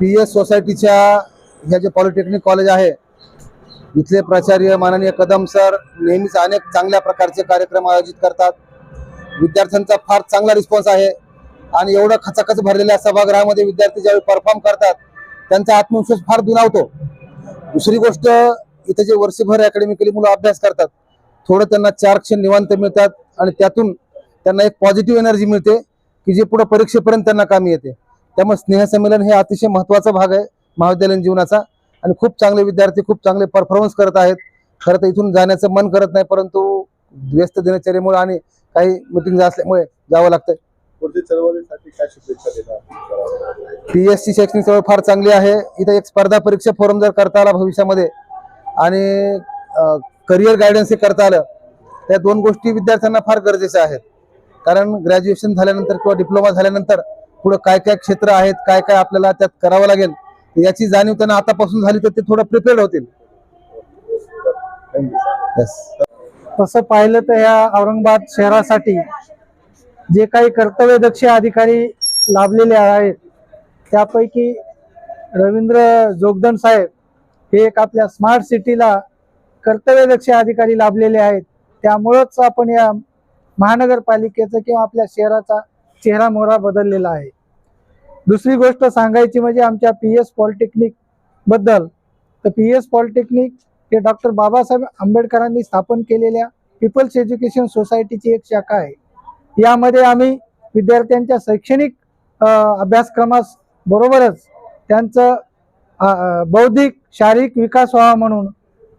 P S सोसायटीच्या ह्या जे पॉलिटेक्निक कॉलेज आहे इथले प्राचार्य माननीय कदम सर नेहमीच अनेक चांगल्या प्रकारचे कार्यक्रम आयोजित करतात. विद्यार्थ्यांचा फार चांगला रिस्पॉन्स आहे आणि एवढं खचाखच भरलेल्या सभागृहामध्ये विद्यार्थी ज्यावेळी परफॉर्म करतात त्यांचा आत्मविश्वास फार दुनावतो दुसरी गोष्ट इथे जे वर्षभर अकॅडमिकली मुलं अभ्यास करतात थोडं त्यांना चार क्षण निवांत मिळतात आणि त्यातून त्यांना एक पॉझिटिव्ह एनर्जी मिळते की जे पुढे परीक्षेपर्यंत त्यांना कामी येते. त्यामुळे स्नेहसंमेलन हे अतिशय महत्त्वाचा भाग आहे महाविद्यालयीन जीवनाचा. आणि खूप चांगले विद्यार्थी खूप चांगले परफॉर्मन्स करत आहेत. खरं तर इथून जाण्याचं मन करत नाही परंतु व्यस्त दिनचर्येमुळे आणि काही मिटिंग असल्यामुळे जावं लागतंय. ची शैक्षणिक चळवळ फार चांगली आहे. इथे एक स्पर्धा परीक्षा फोरम जर करता आला भविष्यामध्ये आणि करिअर गायडन्स हे करता आलं त्या दोन गोष्टी विद्यार्थ्यांना फार गरजेच्या आहेत. कारण ग्रॅज्युएशन झाल्यानंतर किंवा डिप्लोमा झाल्यानंतर पुढे काय काय क्षेत्र आहेत काय काय आपल्याला त्यात करावं लागेल याची जाणीव त्यांना आतापासून झाली तर ते थोडं प्रिपेअर्ड होतील. तसं पाहिलं तर ह्या औरंगाबाद शहरासाठी जे काही कर्तव्यदक्ष अधिकारी लाभलेले आहेत त्यापैकी रवींद्र जोगदन साहेब हे एक आपल्या स्मार्ट सिटीला कर्तव्यदक्ष अधिकारी लाभलेले आहेत. त्यामुळंच आपण या महानगरपालिकेचं किंवा आपल्या शहराचा चेहरा मोहरा बदललेला आहे. दुसरी गोष्ट सांगायची म्हणजे आमच्या पी एस पॉलिटेक्निकबद्दल. तर पी एस पॉलिटेक्निक हे डॉक्टर बाबासाहेब आंबेडकरांनी स्थापन केलेल्या पीपल्स एज्युकेशन सोसायटीची एक शाखा आहे. यामध्ये आम्ही विद्यार्थ्यांच्या शैक्षणिक अभ्यासक्रमास बरोबरच त्यांचं बौद्धिक शारीरिक विकास व्हावा म्हणून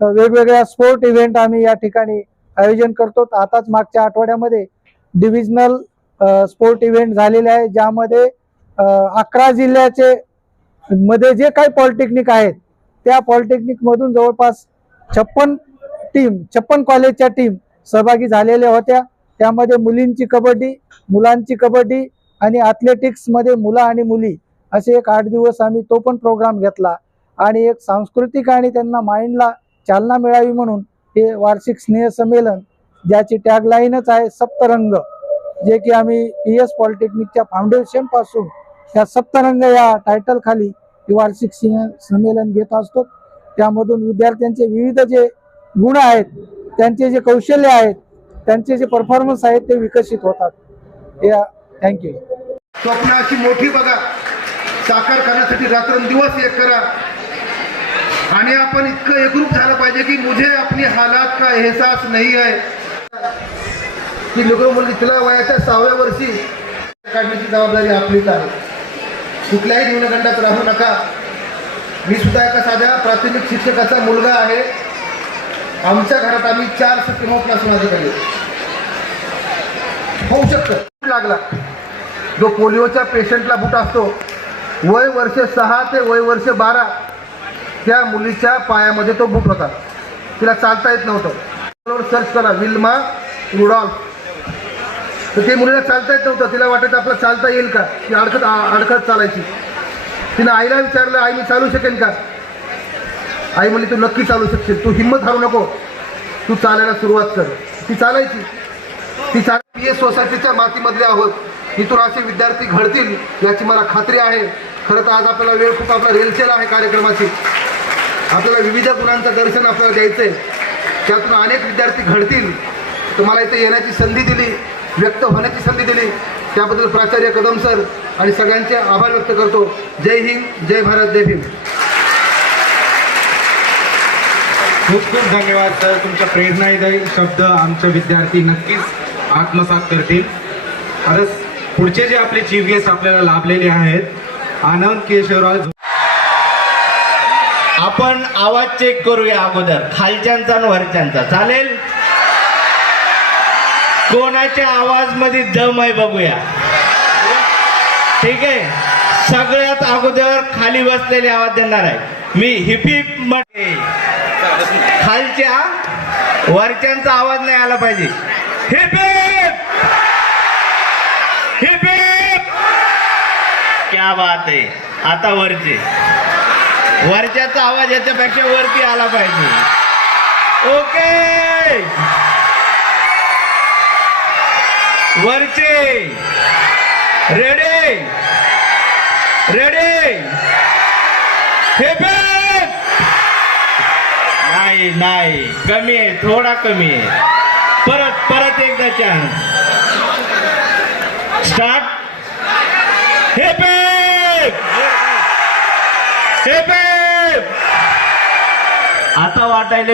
वेगवेगळ्या स्पोर्ट इव्हेंट आम्ही या ठिकाणी आयोजन करतो. आताच मागच्या आठवड्यामध्ये डिव्हिजनल स्पोर्ट इव्हेंट झालेले आहे ज्यामध्ये अकरा जिल्ह्याचे मध्ये जे काही पॉलिटेक्निक आहेत त्या पॉलिटेक्निकमधून जवळपास छप्पन टीम छप्पन कॉलेजच्या टीम सहभागी झालेल्या होत्या. त्यामध्ये मुलींची कबड्डी मुलांची कबड्डी आणि ॲथलेटिक्समध्ये मुलं आणि मुली असे एक आठ दिवस आम्ही तो पण प्रोग्राम घेतला. आणि एक सांस्कृतिक आणि त्यांना माइंडला चालना मिळावी म्हणून हे वार्षिक स्नेह संमेलन ज्याची टॅगलाईनच आहे सप्तरंग. जे की आम्ही पी एस पॉलिटेक्निकच्या फाउंडेशनपासून या सप्तरंग या टायटल खाली वार्षिक सिंह संमेलन घेत असतो. त्यामधून विद्यार्थ्यांचे विविध जे गुण आहेत त्यांचे जे कौशल्य आहेत त्यांचे जे परफॉर्मन्स आहेत ते विकसित होतात. या थँक्यू स्वप्नाची मोठी बघा. साकार करण्यासाठी रात्रंदिवस एक करा. आणि आपण इतकं एकरूप झालं पाहिजे की मुझे आपली हालात का एहसास नाही आहे. की लोक मुलगी तिला वयाच्या सहाव्या वर्षी काढण्याची जबाबदारी आपलीच आहे. कुठल्याही न्यूनगंडात राहू नका. मी सुद्धा एका साध्या प्राथमिक शिक्षकाचा मुलगा आहे. आमच्या घरात आम्ही चार सत्यमोपनासून अधिकारी होऊ शकतं. लागला. जो पोलिओच्या पेशंटला बूट असतो वय वर्ष सहा ते वय वर्ष बारा त्या मुलीच्या पायामध्ये तो बूट होता. तिला चालता येत नव्हतं. सर्च करा विल्मा रुडॉल्फ. तर ते मुलीला चालता येत नव्हतं. तिला वाटत आपलं चालता येईल का? ती अडकत अडकत चालायची. तिनं आईला विचारलं आई मी चालू शकेन का? आई म्हणली तू नक्की चालू शकशील. तू हिंमत हारू नको. तू चालायला सुरुवात कर. ती चालायची. ती पी एस सोसायटीच्या मातीमधले आहोत. इथून असे विद्यार्थी घडतील याची मला खात्री आहे. खरं तर आज आपल्याला वेळ खूप आपला रेलचेल आहे कार्यक्रमाची. आपल्याला विविध गुणांचं दर्शन आपल्याला द्यायचं आहे त्यातून अनेक विद्यार्थी घडतील. तर मला इथे येण्याची संधी दिली. व्यक्त होण्याची संधी दिली. त्याबद्दल प्राचार्य कदम सर आणि सगळ्यांचे आभार व्यक्त करतो. जय हिंद जय भारत जय भीम. खूप खूप धन्यवाद सर. तुमच्या प्रेरणादायी शब्द आमचे विद्यार्थी नक्कीच आत्मसात करतील. आता पुढचे जे आपले चीफ गेस्ट आपल्याला लाभलेले आहेत आनंद केशवराव आपण आवाज चेक करूया अगोदर. खालच्यांचा आणि वरच्यांचा. चालेल? कोणाच्या आवाजमध्ये दम आहे बघूया. ठीक आहे? सगळ्यात अगोदर खाली बसलेले आवाज देणार आहे. मी हिपिप हिपमध्ये. खालच्या वरच्यांचा आवाज नाही आला पाहिजे. हिप हिप क्या बात आहे. आता वरचे. वरच्याचा आवाज याच्यापेक्षा वरती आला पाहिजे. ओके वरचे. रेडे. रेडे. हे नाही नाही. कमी आहे थोडा कमी आहे. परत परत एकदा चान्स स्टार्ट हे पेन हे आता वाटायला